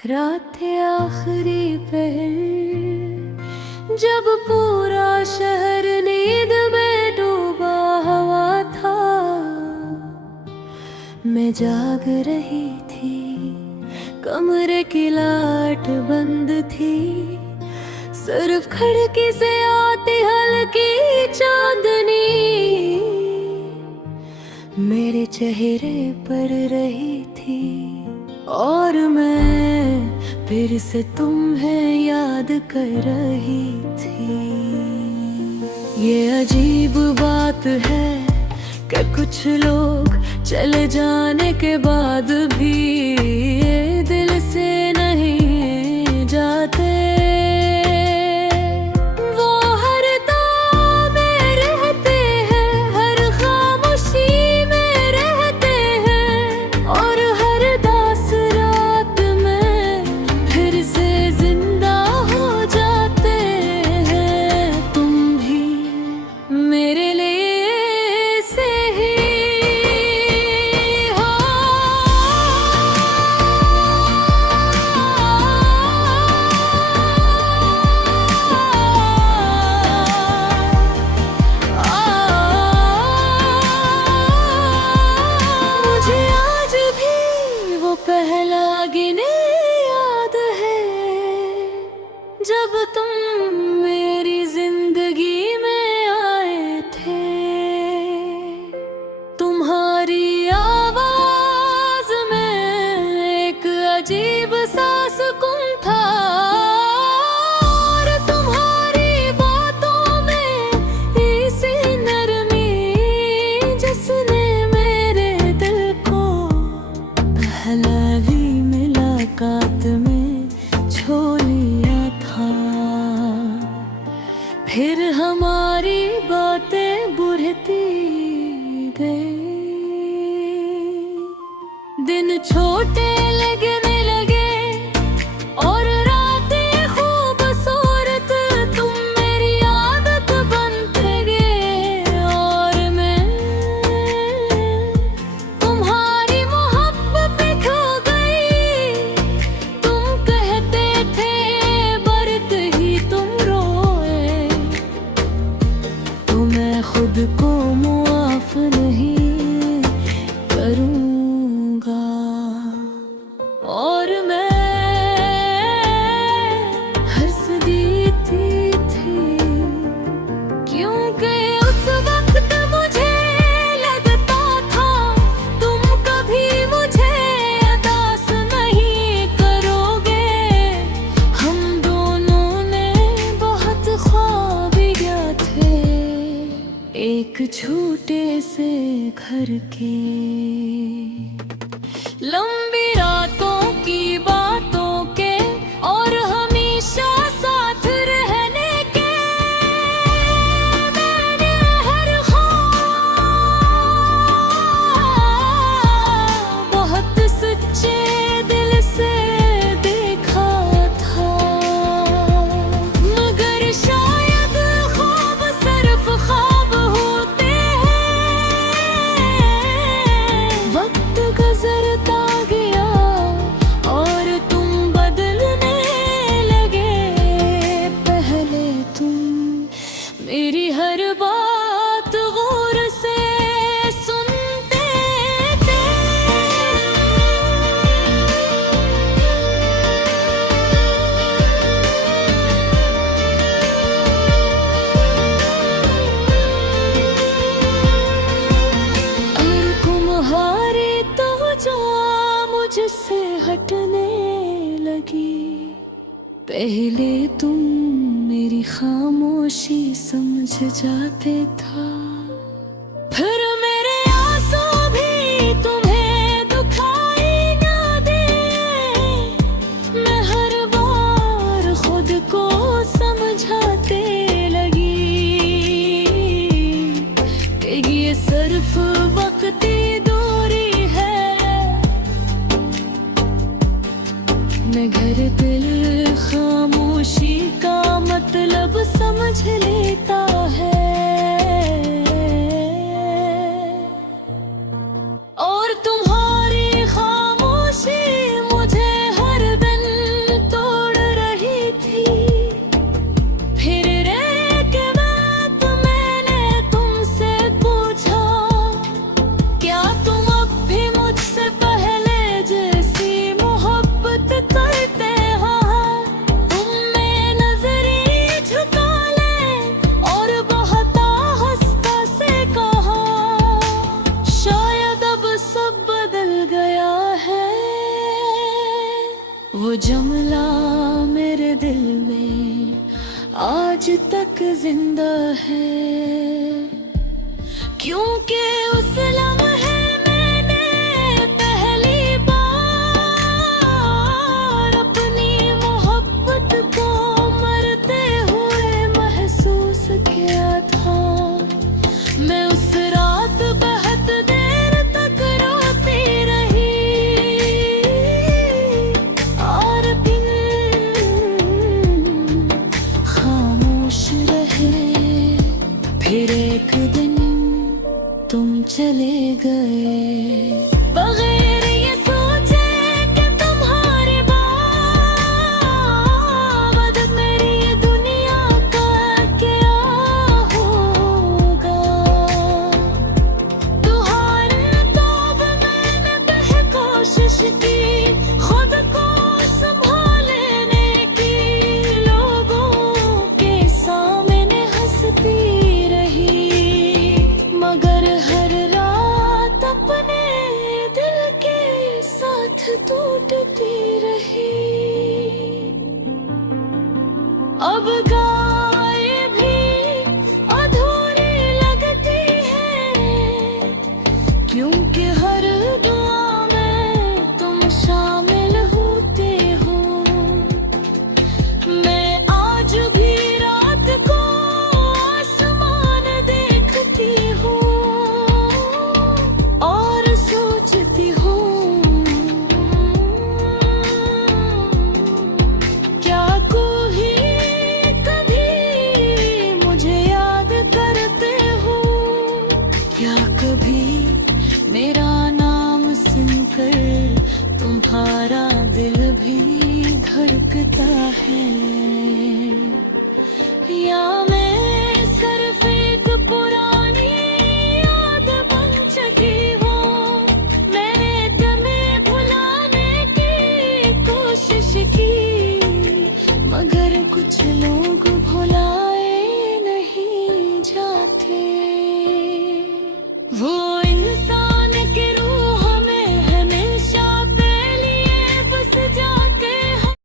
रात आखिरी पहर, जब पूरा शहर नींद में डूबा हुआ था, मैं जाग रही थी, कमरे की लाइट बंद थी, सिर्फ खिड़की से आती हल्की चांदनी मेरे चेहरे पर रही थी। और मैं फिर से तुम्हें याद कर रही थी। ये अजीब बात है कि कुछ लोग चले जाने के बाद भी ये दिल से नहीं जाते। वो हर दम में रहते हैं, हर खामोशी में रहते हैं, और हर दास रात में फिर से जिंदा हो जाते हैं। तुम भी मेरे लिए से ही हो। मुझे आज भी वो पहला गिने याद है, जब तुम मेरी जिंदगी में आए थे। तुम्हारी आवाज में एक अजीब सा सुकून था, और तुम्हारी बातों में ऐसी नरमी जिसने मेरे दिल को पहली मुलाकात में छू लिया था। फिर हमारी बातें बढ़ती गई, दिन छोटे लगने लगे और रातें खूबसूरत। तुम मेरी आदत बनते गए और मैं तुम्हारी मोहब्बत में खो गई। तुम कहते थे बरत ही तुम रोए, तो मैं खुद को मुआफ नहीं करूँगा। और मैं हंसती थी, क्योंकि उस वक्त मुझे लगता था तुम कभी मुझे अदास नहीं करोगे। हम दोनों ने बहुत ख्वाब किया थे, एक छोटे से घर के, लंबी रातों की बातों के, और हमेशा साथ रहने के। मैंने हर ख्वाब बहुत सच्चे दिल से देखा था, मगर शायद ख्वाब सिर्फ ख्वाब होते हैं। वक्त गुजरता गया और तुम बदलने लगे। पहले तुम मेरी हर बात गौर से सुनते थे, और तुम्हारी तो जो मुझसे हटने लगी। पहले तुम मेरी खामोशी समझ जाते था, फिर मेरे आंसू भी तुम्हें दुखाई ना दे। मैं हर बार खुद को समझाते लगी कि ये सिर्फ वक्ती दूरी है। मैं घर दिल खामोशी का मतलब समझ लेता है, और तुम्हारी खामोशी मुझे हर दिन वो जमला मेरे दिल में आज तक जिंदा है, क्योंकि उस लम्हे मैंने पहली बार अपनी मोहब्बत को मरते हुए महसूस किया था। मैं उस रात बहुत देर तक रोती रही और दिन खामोश रहे। फिर एक दिन तुम चले गए बगैर ये सोचे कि तुम्हारी बाद मेरी ये दुनिया का क्या होगा। तुम्हारे तौब मैंने बह कोशिश की खुद को संभालने की, लोगों के सामने हंसती रही, मगर हर रात अपने दिल के साथ टूटती रही। अब गाए भी अधूरी लगती है, क्योंकि हर दुआ में तुम शामिल होते हो। मैं आज भी रात को आसमान देखती हूँ और सोचती हूँ, क्या कोई कभी मुझे याद करते हो? क्या कभी मेरा नाम सुनकर तुम्हारा दिल भी धड़कता है?